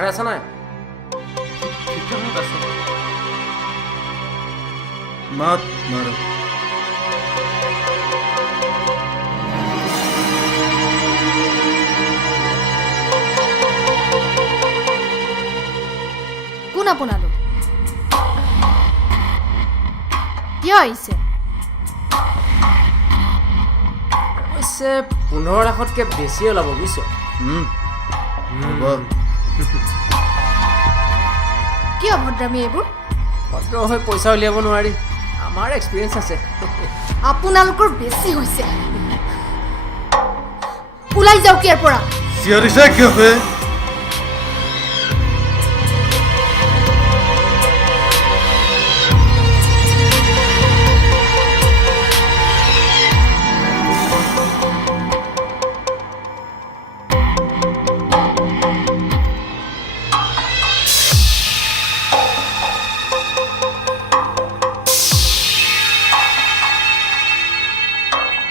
ভাড়া আছে নাই ঠিকঠাক আছে মাত মাৰো কোন আপোনালোক কিয় আহিছে অৱশ্যে 15 লাখতকৈ বেছি ওলাব বুজিছ হ'ব কি অভদ্ৰামী এইবোৰ ভদ্ৰ হৈ পইচা উলিয়াব নোৱাৰি আমাৰ এক্সপিৰিয়েঞ্চ আছে আপোনালোকৰ বেছি হৈছে ওলাই যাওক ইয়াৰ পৰা চিঞৰিছে কিয় হে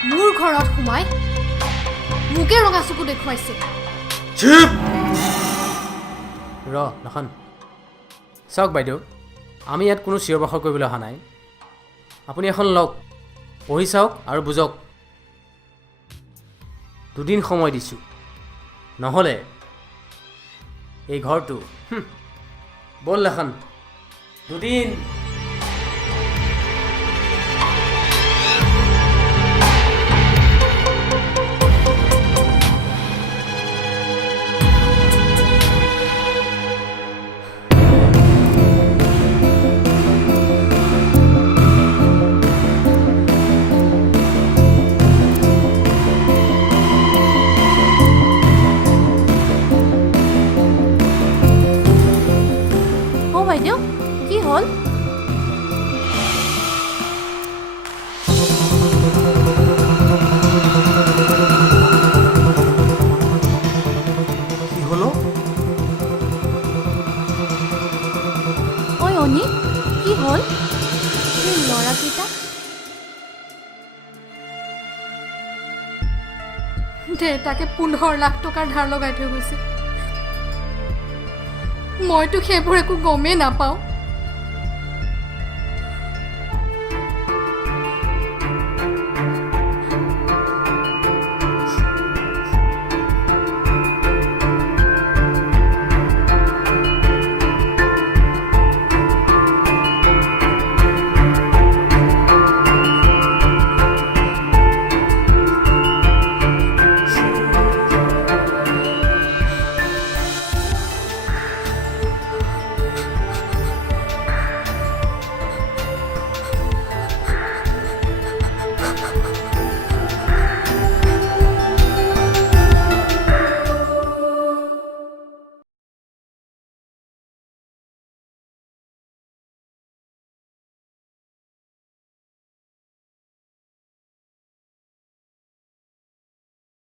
মোৰ ঘৰত সোমাই মোকে ৰঙা চকু দেখুৱাইছে লখান চাওক বাইদেউ আমি ইয়াত কোনো চিঞৰ বাখৰ কৰিবলৈ অহা নাই আপুনি এখন লওক পঢ়ি চাওক আৰু বুজক 2 দিন সময় দিছোঁ নহ'লে এই ঘৰটো বল লখান 2 দিন বাইদেউ কি হ'ল কি হলো ঐ অনি কি হ'ল এই ল'ৰাকেইটা দেউতাকে 15 লাখ টকাৰ ধাৰ লগাই থৈ গৈছে মইতো সেইবোৰ একো গমেই নাপাওঁ